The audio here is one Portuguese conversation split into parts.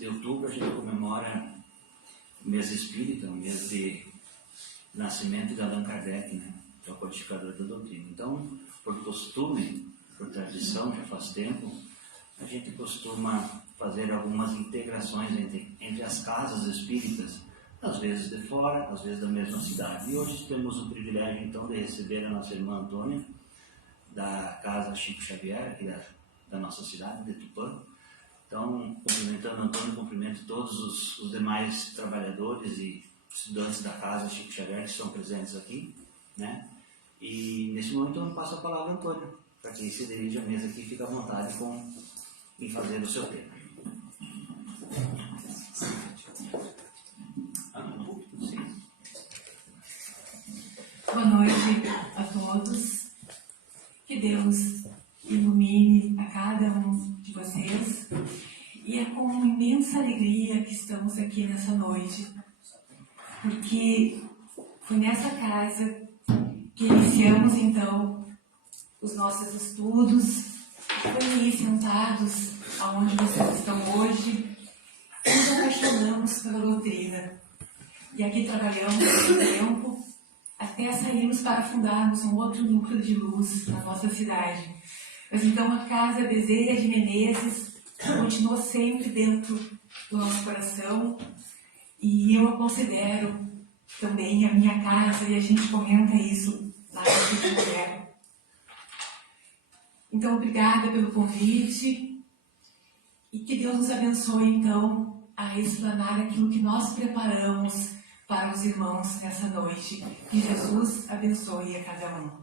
de outubro a gente comemora o mês espírita, o mês de nascimento de Allan Kardec, né? Que é o codificador da doutrina. Então, por costume, por tradição, já faz tempo, a gente costuma fazer algumas integrações entre as casas espíritas, às vezes de fora, às vezes da mesma cidade. E hoje temos o privilégio, então, de receber a nossa irmã Antônia, da Casa Chico Xavier, aqui da nossa cidade, de Tupã. Então, cumprimentando Antônio, cumprimento todos os demais trabalhadores e estudantes da Casa Chico Xavier que estão presentes aqui, né? E nesse momento eu passo a palavra a Antônio, para que se dirige à mesa aqui, fique à vontade em fazer o seu tema. Boa noite a todos. Que Deus ilumine a cada um de vocês. E é com uma imensa alegria que estamos aqui nessa noite, porque foi nessa casa que iniciamos então os nossos estudos. Foi aí sentados aonde vocês estão hoje, e nos apaixonamos pela doutrina. E aqui trabalhamos muito tempo, até sairmos para fundarmos um outro núcleo de luz na nossa cidade. Mas então a Casa Bezerra de Menezes continua sempre dentro do nosso coração, e eu a considero também a minha casa, e a gente comenta isso lá no Chico. Então, obrigada pelo convite, e que Deus nos abençoe, então, a explanar aquilo que nós preparamos para os irmãos nessa noite. Que Jesus abençoe a cada um.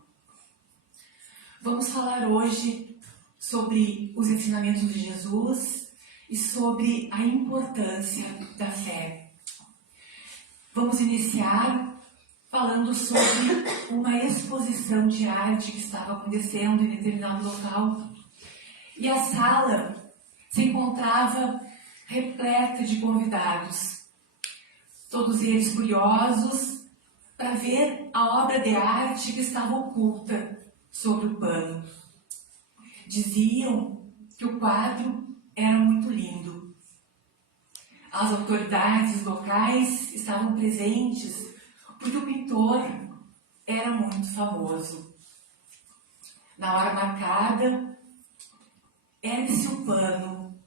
Vamos falar hoje sobre os ensinamentos de Jesus e sobre a importância da fé. Vamos iniciar falando sobre uma exposição de arte que estava acontecendo em determinado local. E a sala se encontrava repleta de convidados, todos eles curiosos para ver a obra de arte que estava oculta sobre o pano. Diziam que o quadro era muito lindo. As autoridades locais estavam presentes porque o pintor era muito famoso. Na hora marcada, ergue-se o pano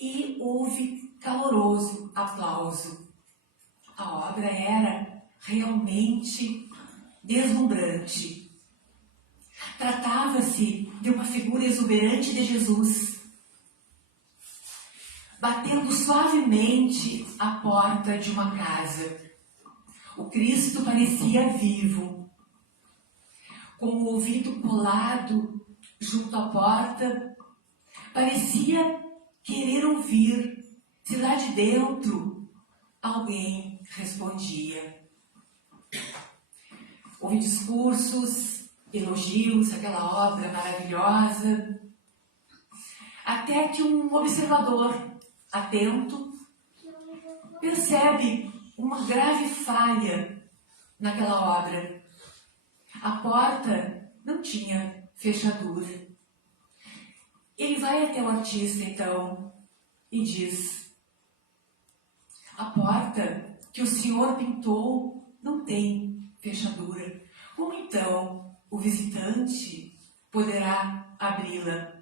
e houve caloroso aplauso. A obra era realmente deslumbrante. Tratava-se de uma figura exuberante de Jesus, batendo suavemente a porta de uma casa. O Cristo parecia vivo, com o ouvido colado junto à porta, parecia querer ouvir se lá de dentro alguém respondia. Houve discursos, elogios àquela obra maravilhosa, até que um observador atento percebe uma grave falha naquela obra. A porta não tinha fechadura. Ele vai até o artista, então, e diz: a porta que o senhor pintou não tem fechadura. Como então o visitante poderá abri-la?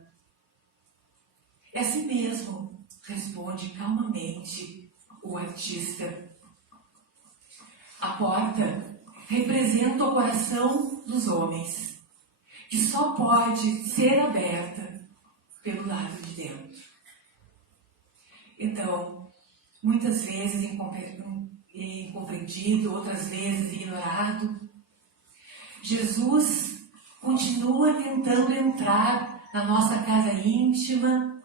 É assim mesmo, responde calmamente o artista. A porta representa o coração dos homens, que só pode ser aberta pelo lado de dentro. Então, muitas vezes incompreendido, outras vezes ignorado, Jesus continua tentando entrar na nossa casa íntima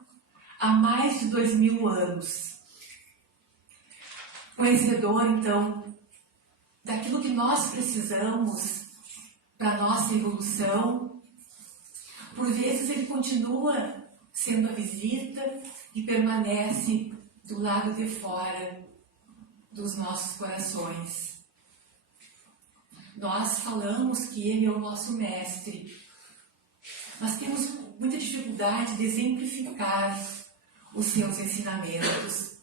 há mais de 2000 anos. Conhecedor, então, daquilo que nós precisamos para a nossa evolução, por vezes ele continua sendo a visita e permanece do lado de fora dos nossos corações. Nós falamos que ele é o nosso mestre, mas temos muita dificuldade de exemplificar os seus ensinamentos.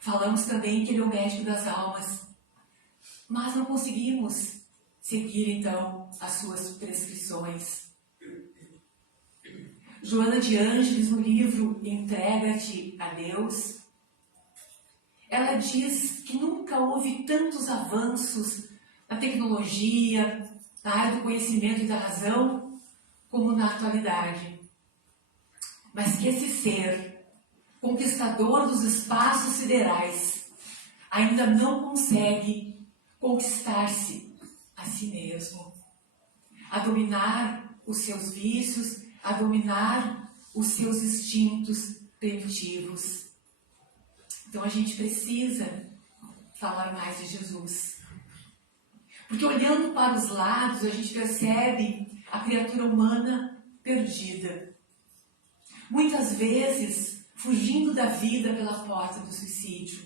Falamos também que ele é o médico das almas, mas não conseguimos seguir então as suas prescrições. Joana de Ângeles, no livro Entrega-te a Deus, ela diz que nunca houve tantos avanços na tecnologia, na área do conhecimento e da razão, como na atualidade. Mas que esse ser, conquistador dos espaços siderais, ainda não consegue conquistar-se a si mesmo, a dominar os seus vícios, a dominar os seus instintos primitivos. Então a gente precisa falar mais de Jesus. Porque olhando para os lados, a gente percebe a criatura humana perdida. Muitas vezes, fugindo da vida pela porta do suicídio.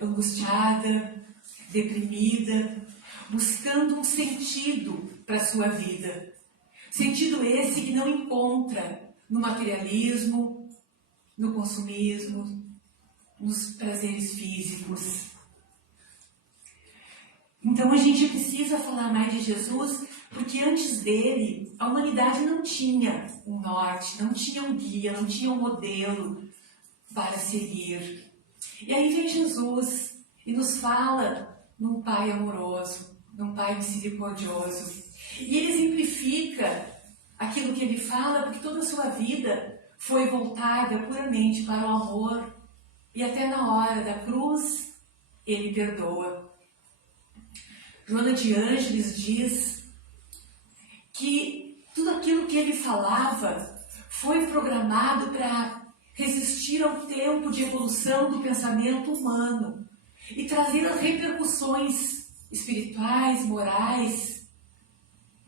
Angustiada, deprimida, buscando um sentido para a sua vida. Sentido esse que não encontra no materialismo, no consumismo, nos prazeres físicos. Então a gente precisa falar mais de Jesus, porque antes dele a humanidade não tinha um norte, não tinha um guia, não tinha um modelo para seguir. E aí vem Jesus e nos fala num Pai amoroso, num Pai misericordioso. E ele exemplifica aquilo que ele fala, porque toda a sua vida foi voltada puramente para o amor. E até na hora da cruz, ele perdoa. Joana de Ângeles diz que tudo aquilo que ele falava foi programado para resistir ao tempo de evolução do pensamento humano e trazer as repercussões espirituais, morais,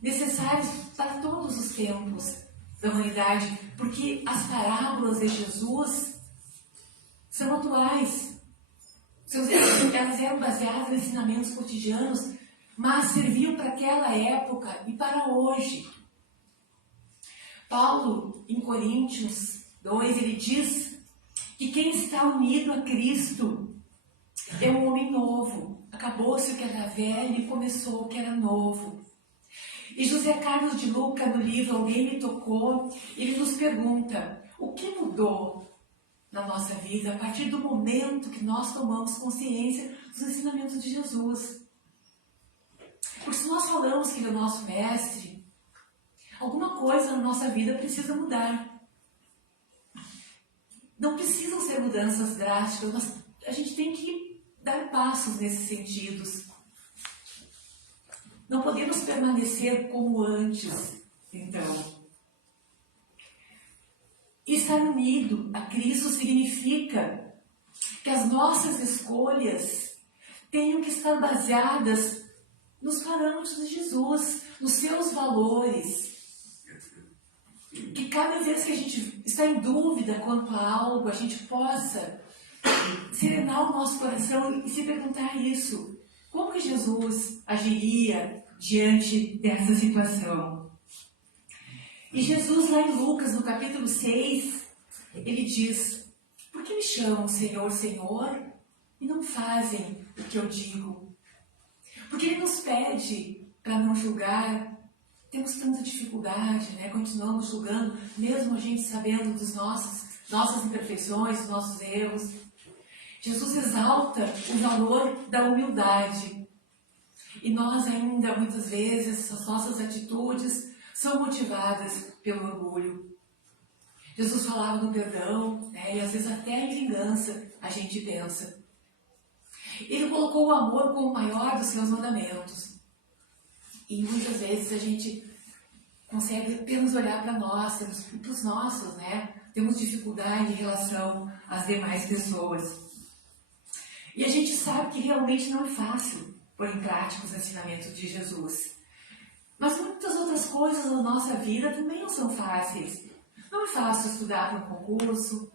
necessárias para todos os tempos da humanidade, porque as parábolas de Jesus são atuais. Elas eram baseadas em ensinamentos cotidianos, mas serviam para aquela época e para hoje. Paulo, em Coríntios 2, ele diz que quem está unido a Cristo é um homem novo. Acabou-se o que era velho e começou o que era novo. E José Carlos de Luca, no livro Alguém Me Tocou, ele nos pergunta: o que mudou na nossa vida a partir do momento que nós tomamos consciência dos ensinamentos de Jesus? Porque se nós falamos que ele é o nosso mestre, alguma coisa na nossa vida precisa mudar. Não precisam ser mudanças drásticas, mas a gente tem que dar passos nesses sentidos. Não podemos permanecer como antes, então. Estar unido a Cristo significa que as nossas escolhas tenham que estar baseadas nos parâmetros de Jesus, nos seus valores. Que cada vez que a gente está em dúvida quanto a algo, a gente possa serenar o nosso coração e se perguntar isso: como que Jesus agiria diante dessa situação? E Jesus, lá em Lucas, no capítulo 6, ele diz: por que me chamam Senhor, Senhor, e não fazem o que eu digo? Porque ele nos pede para não julgar. Temos tanta dificuldade, né? Continuamos julgando, mesmo a gente sabendo das nossas imperfeições, dos nossos erros. Jesus exalta o valor da humildade. E nós ainda, muitas vezes, as nossas atitudes são motivadas pelo orgulho. Jesus falava do perdão, né? E às vezes até em vingança a gente pensa. Ele colocou o amor como o maior dos seus mandamentos. E muitas vezes a gente consegue apenas olhar para nós, para os nossos, né? Temos dificuldade em relação às demais pessoas. E a gente sabe que realmente não é fácil pôr em prática os ensinamentos de Jesus. Mas muitas outras coisas na nossa vida também não são fáceis. Não é fácil estudar para um concurso,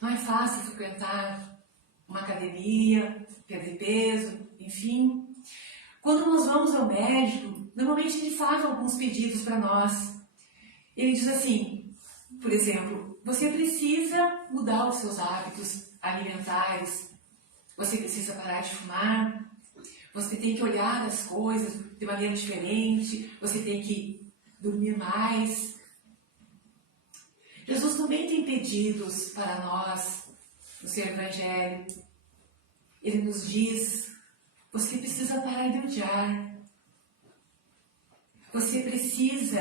não é fácil frequentar uma academia, perder peso, enfim. Quando nós vamos ao médico, normalmente ele faz alguns pedidos para nós. Ele diz assim, por exemplo, você precisa mudar os seus hábitos alimentares, você precisa parar de fumar, você tem que olhar as coisas de maneira diferente, você tem que dormir mais. Jesus também tem pedidos para nós no seu Evangelho. Ele nos diz, você precisa parar de odiar. Você precisa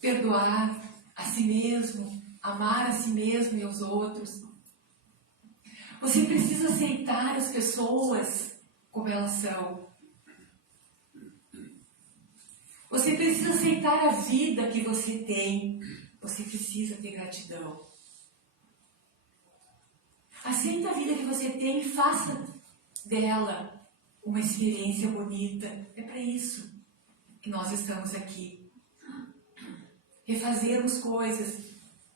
perdoar a si mesmo, amar a si mesmo e aos outros. Você precisa aceitar as pessoas como elas são. Você precisa aceitar a vida que você tem. Você precisa ter gratidão. Aceita a vida que você tem e faça dela uma experiência bonita. É para isso que nós estamos aqui. Refazermos coisas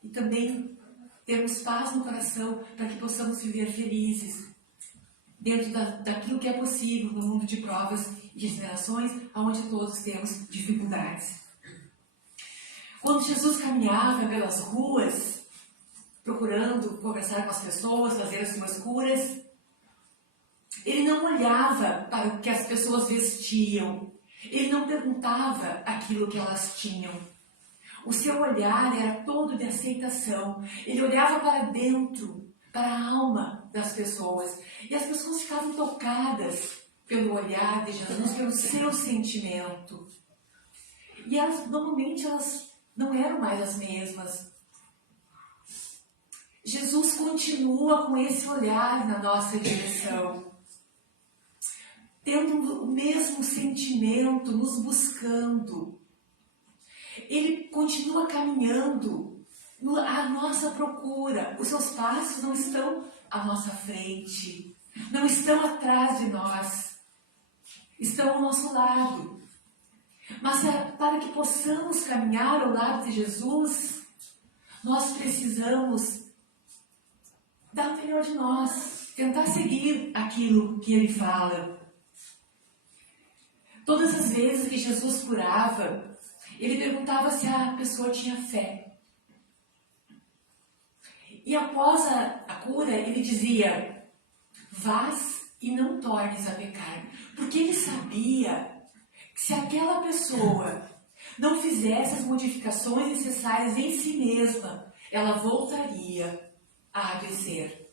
e também termos paz no coração para que possamos viver felizes dentro daquilo que é possível no mundo de provas e de gerações, onde todos temos dificuldades. Quando Jesus caminhava pelas ruas, procurando conversar com as pessoas, fazer as suas curas, ele não olhava para o que as pessoas vestiam, ele não perguntava aquilo que elas tinham. O seu olhar era todo de aceitação. Ele olhava para dentro, para a alma das pessoas. E as pessoas ficavam tocadas pelo olhar de Jesus, pelo seu sentimento. E normalmente elas não eram mais as mesmas. Jesus continua com esse olhar na nossa direção, tendo o mesmo sentimento, nos buscando. Ele continua caminhando à nossa procura. Os seus passos não estão à nossa frente, não estão atrás de nós, estão ao nosso lado. Mas para que possamos caminhar ao lado de Jesus, nós precisamos dar o melhor de nós, tentar seguir aquilo que Ele fala. Todas as vezes que Jesus curava, Ele perguntava se a pessoa tinha fé. E após a cura, Ele dizia, vás e não tornes a pecar. Porque Ele sabia que se aquela pessoa não fizesse as modificações necessárias em si mesma, ela voltaria a adoecer.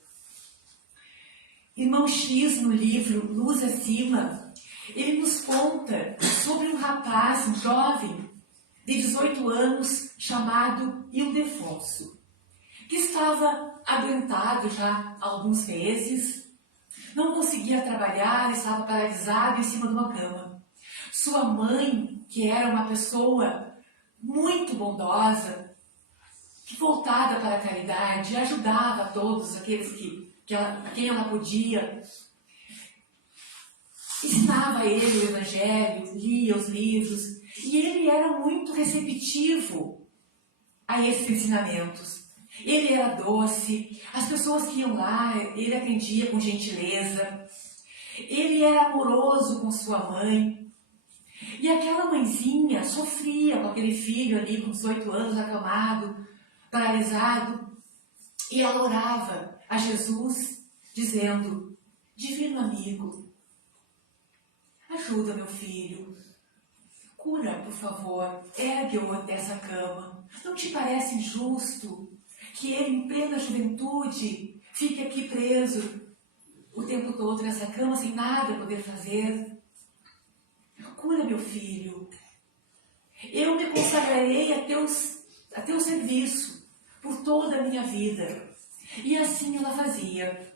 Irmão X, no livro Luz Acima, ele nos conta sobre um rapaz, um jovem, de 18 anos, chamado Ildefonso, que estava adoentado já há alguns meses, não conseguia trabalhar, estava paralisado em cima de uma cama. Sua mãe, que era uma pessoa muito bondosa, voltada para a caridade, ajudava a todos aqueles a quem ela podia, ensinava a ele o Evangelho, lia os livros, e ele era muito receptivo a esses ensinamentos. Ele era doce, as pessoas que iam lá, ele atendia com gentileza, ele era amoroso com sua mãe. E aquela mãezinha sofria com aquele filho ali com 18 anos, acamado, paralisado, e ela orava a Jesus, dizendo, Divino amigo, ajuda meu filho, cura, por favor, ergue-o dessa cama. Não te parece injusto que ele, em plena juventude, fique aqui preso o tempo todo nessa cama, sem nada poder fazer? Cura, meu filho. Eu me consagrarei a teu serviço por toda a minha vida. E assim ela fazia.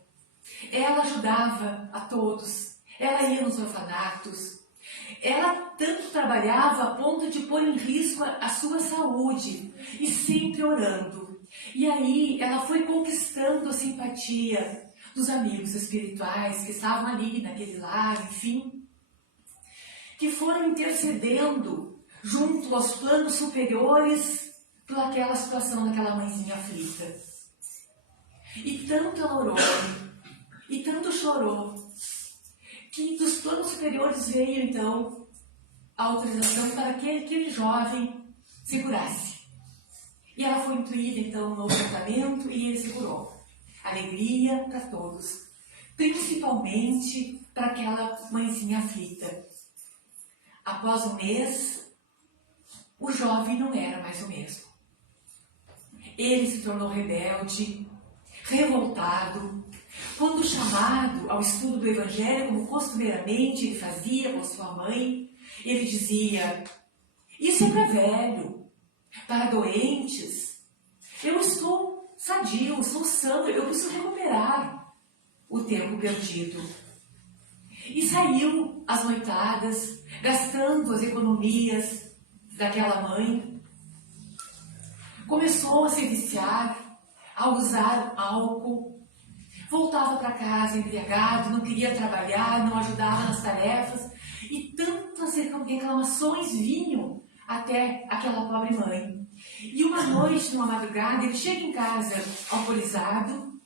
Ela ajudava a todos. Ela ia nos orfanatos. Ela tanto trabalhava a ponto de pôr em risco a sua saúde. E sempre orando. E aí ela foi conquistando a simpatia dos amigos espirituais que estavam ali naquele lar, enfim, que foram intercedendo junto aos planos superiores por aquela situação daquela mãezinha aflita. E tanto ela orou, e tanto chorou, que dos planos superiores veio então a autorização para que aquele jovem se curasse. E ela foi incluída então no novo tratamento e ele segurou. Alegria para todos, principalmente para aquela mãezinha aflita. Após um mês, o jovem não era mais o mesmo. Ele se tornou rebelde, revoltado. Quando chamado ao estudo do Evangelho, como costumeiramente ele fazia com sua mãe, ele dizia: isso é para velho, para doentes. Eu estou sadio, estou sã, eu preciso recuperar o tempo perdido. E saiu às noitadas, gastando as economias daquela mãe. Começou a se viciar, a usar álcool. Voltava para casa embriagado, não queria trabalhar, não ajudava nas tarefas. E tantas reclamações vinham até aquela pobre mãe. E uma noite, numa madrugada, ele chega em casa alcoolizado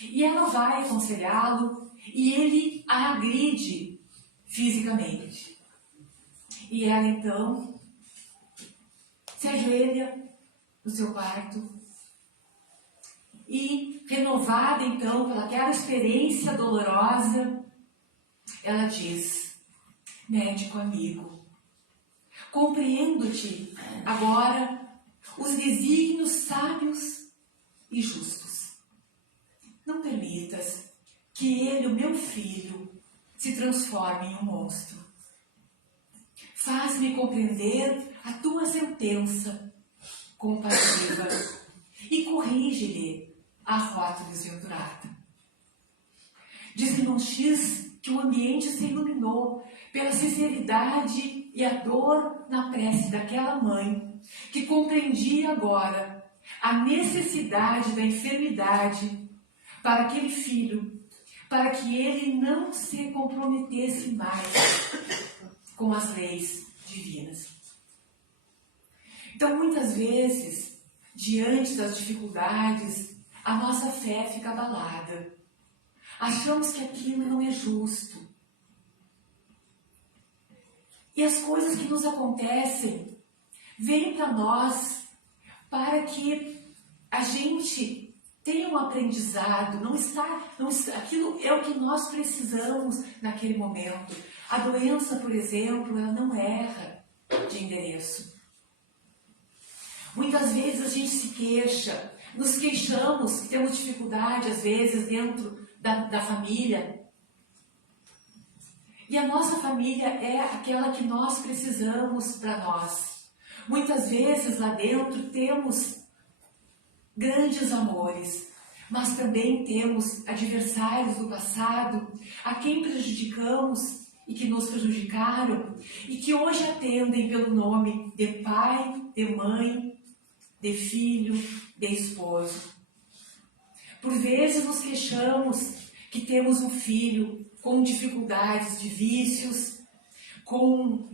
e ela vai aconselhá-lo e ele a agride fisicamente. E ela então se ajoelha no seu quarto e, renovada então pelaquela experiência dolorosa, ela diz: médico amigo, compreendo-te agora os desígnios sábios e justos. Não permitas que ele, o meu filho, se transforme em um monstro. Faz-me compreender a tua sentença compassiva e corrige-lhe a rota desventurada. Diz Irmão X que o ambiente se iluminou pela sinceridade e a dor na prece daquela mãe, que compreendia agora a necessidade da enfermidade para aquele filho, para que ele não se comprometesse mais com as leis divinas. Então, muitas vezes, diante das dificuldades, a nossa fé fica abalada. Achamos que aquilo não é justo. E as coisas que nos acontecem vêm para nós para que a gente tenha um aprendizado. Aquilo é o que nós precisamos naquele momento. A doença, por exemplo, ela não erra de endereço. Muitas vezes a gente se queixa, nos queixamos que temos dificuldade, às vezes, dentro da família. E a nossa família é aquela que nós precisamos para nós. Muitas vezes lá dentro temos grandes amores, mas também temos adversários do passado, a quem prejudicamos e que nos prejudicaram, e que hoje atendem pelo nome de pai, de mãe, de filho, de esposo. Por vezes nos queixamos que temos um filho com dificuldades de vícios, com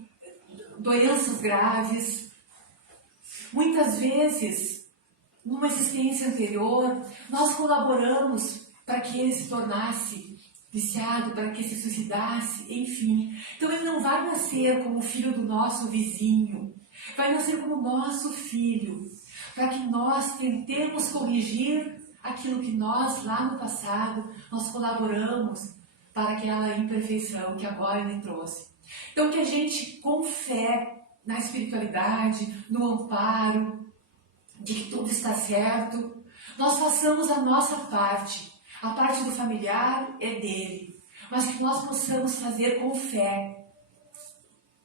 doenças graves. Muitas vezes, numa existência anterior, nós colaboramos para que ele se tornasse viciado, para que se suicidasse, enfim. Então ele não vai nascer como filho do nosso vizinho, vai nascer como nosso filho, para que nós tentemos corrigir aquilo que nós, lá no passado, nós colaboramos para aquela imperfeição que agora ele trouxe. Então, que a gente, com fé na espiritualidade, no amparo, de que tudo está certo, nós façamos a nossa parte. A parte do familiar é dele, mas que nós possamos fazer com fé,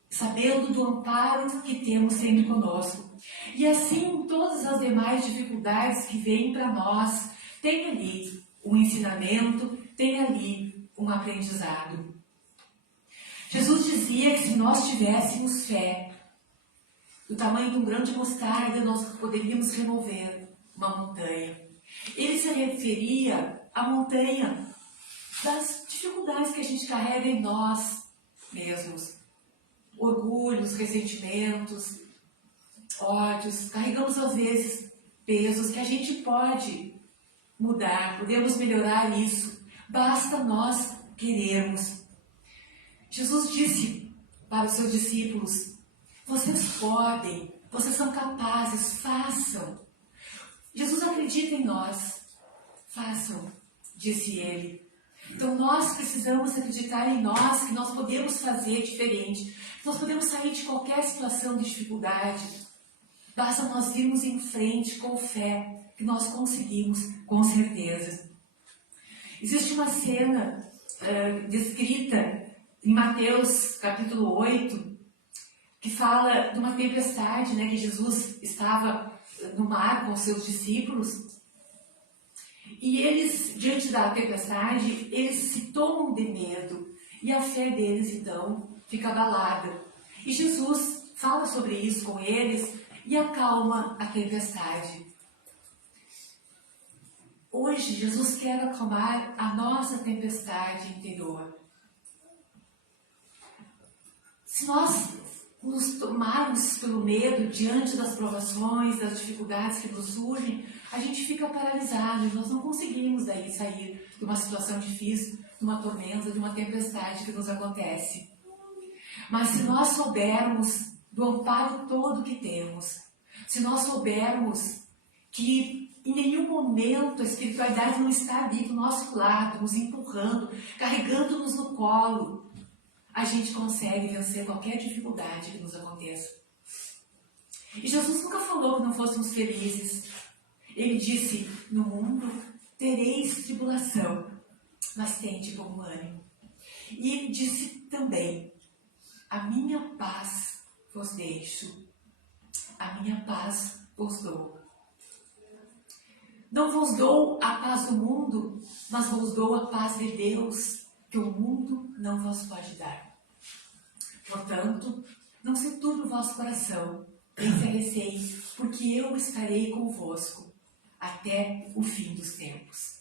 sabendo do amparo que temos sempre conosco. E assim, todas as demais dificuldades que vêm para nós, tem ali um ensinamento, tem ali um aprendizado. Jesus dizia que se nós tivéssemos fé, do tamanho de um grão de mostarda, nós poderíamos remover uma montanha. Ele se referia à montanha das dificuldades que a gente carrega em nós mesmos. Orgulhos, ressentimentos, ódios. Carregamos às vezes pesos que a gente pode mudar, podemos melhorar isso. Basta nós querermos. Jesus disse para os seus discípulos: vocês podem Vocês são capazes, façam. Jesus acredita em nós. Façam, disse ele. Então nós precisamos acreditar em nós, que nós podemos fazer diferente. Nós podemos sair de qualquer situação de dificuldade. Basta nós irmos em frente com fé, que nós conseguimos, com certeza. Existe uma cena descrita em Mateus capítulo 8, que fala de uma tempestade, né, que Jesus estava no mar com os seus discípulos. E eles, diante da tempestade, eles se tomam de medo. E a fé deles, então, fica abalada. E Jesus fala sobre isso com eles e acalma a tempestade. Hoje, Jesus quer acalmar a nossa tempestade interior. Se nós nos tomarmos pelo medo diante das provações, das dificuldades que nos surgem, a gente fica paralisado e nós não conseguimos daí sair de uma situação difícil, de uma tormenta, de uma tempestade que nos acontece. Mas se nós soubermos do amparo todo que temos, se nós soubermos que em nenhum momento a espiritualidade não está ali do nosso lado, nos empurrando, carregando-nos no colo, a gente consegue vencer qualquer dificuldade que nos aconteça. E Jesus nunca falou que não fôssemos felizes. Ele disse, no mundo tereis tribulação, mas tende bom ânimo. E ele disse também, a minha paz vos deixo, a minha paz vos dou. Não vos dou a paz do mundo, mas vos dou a paz de Deus, que o mundo não vos pode dar. Portanto, não se turbe o vosso coração, nem se receie, porque eu estarei convosco até o fim dos tempos.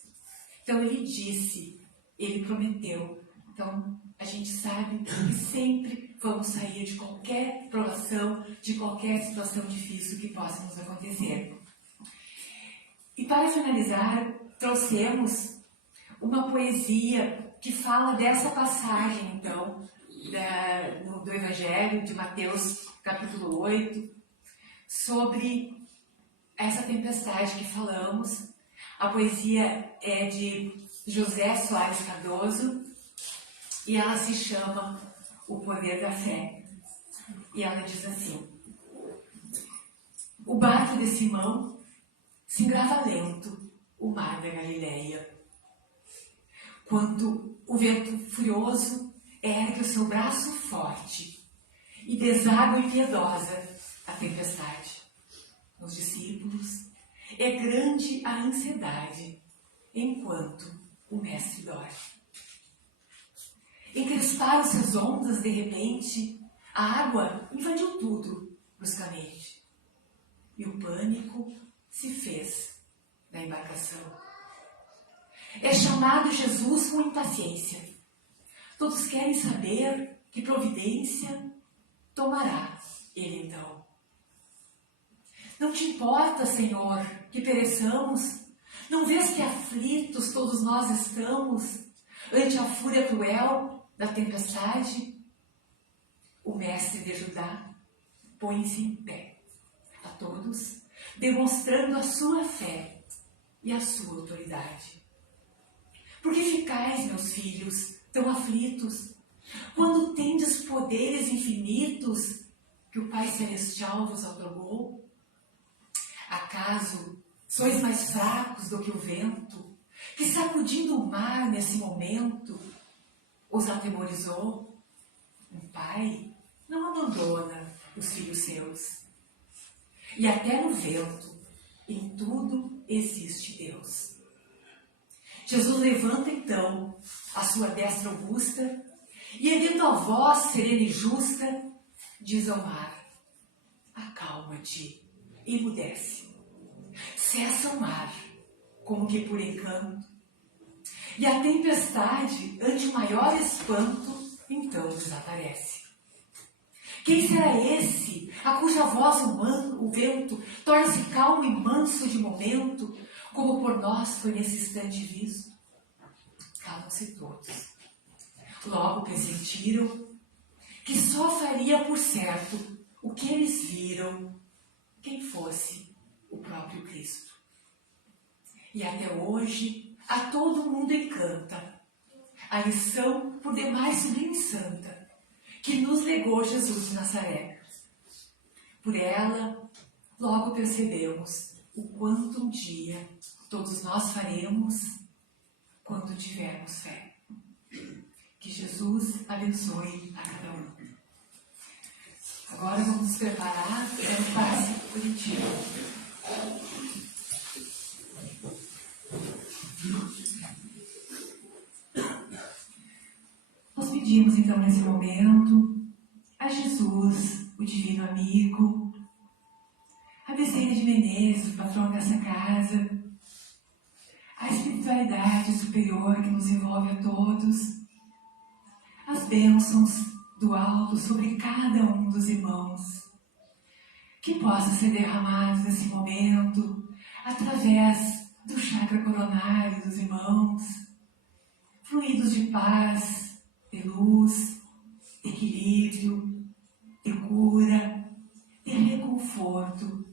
Então ele disse, ele prometeu. Então a gente sabe que sempre vamos sair de qualquer provação, de qualquer situação difícil que possa nos acontecer. E para finalizar, trouxemos uma poesia que fala dessa passagem, então, do Evangelho de Mateus, capítulo 8, sobre essa tempestade que falamos. A poesia é de José Soares Cardoso e ela se chama O Poder da Fé. E ela diz assim: o barco de Simão singrava lento o mar da Galileia, quando o vento furioso ergue o seu braço forte e deságua impiedosa a tempestade. Nos discípulos é grande a ansiedade, enquanto o mestre dorme. Encresparam-se as ondas, de repente, a água invadiu tudo bruscamente. E o pânico se fez na embarcação. É chamado Jesus com impaciência. Todos querem saber que providência tomará ele então. Não te importa, Senhor, que pereçamos? Não vês que aflitos todos nós estamos ante a fúria cruel da tempestade? O mestre de Judá põe-se em pé a todos, demonstrando a sua fé e a sua autoridade. Por que ficais, meus filhos, tão aflitos, quando tendes poderes infinitos que o Pai Celestial vos outorgou? Acaso sois mais fracos do que o vento, que sacudindo o mar nesse momento os atemorizou? Um pai não abandona os filhos seus. E até no vento, em tudo existe Deus. Jesus levanta então a sua destra augusta e, erguendo a voz serena e justa, diz ao mar: acalma-te, emudece. Cessa o mar, como que por encanto, e a tempestade, ante o maior espanto, então desaparece. Quem será esse, a cuja voz o vento torna-se calmo e manso de momento, como por nós foi nesse instante visto? Calam-se todos. Logo pressentiram que só faria por certo o que eles viram quem fosse o próprio Cristo. E até hoje, a todo mundo encanta a lição por demais sublime e santa que nos legou Jesus de Nazaré. Por ela, logo percebemos o quanto um dia todos nós faremos quando tivermos fé. Que Jesus abençoe a cada um. Agora vamos nos preparar para o passe positivo. Nós pedimos então nesse momento a Jesus, o divino amigo, a Bezerra de Menezes, o patrão dessa casa, a espiritualidade superior que nos envolve a todos, as bênçãos do alto sobre cada um dos irmãos, que possa ser derramados nesse momento através do chakra coronário dos irmãos, fluidos de paz, de luz, de equilíbrio, de cura, de reconforto,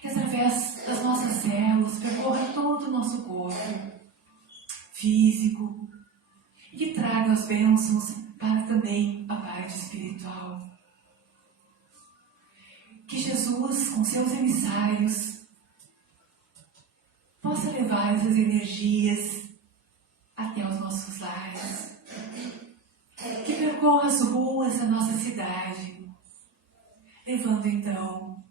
que através das nossas células percorra todo o nosso corpo físico e que traga as bênçãos para também a parte espiritual. Que Jesus, com seus emissários, possa levar essas energias até os nossos lares, que percorra as ruas da nossa cidade, levando então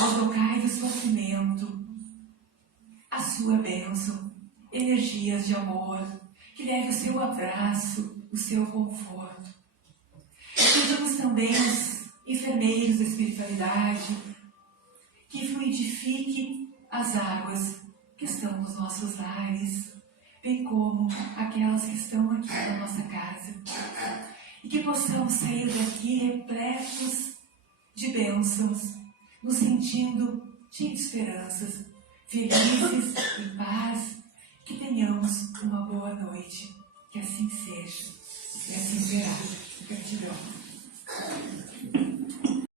aos locais de sofrimento a sua bênção, energias de amor, que leve o seu abraço, o seu conforto. Pedimos também os enfermeiros da espiritualidade que fluidifique as águas que estão nos nossos lares, bem como aquelas que estão aqui na nossa casa, e que possamos sair daqui repletos de bênçãos, nos sentindo cheios de esperanças, felizes, em paz, que tenhamos uma boa noite, que assim seja, e assim será. Gratidão.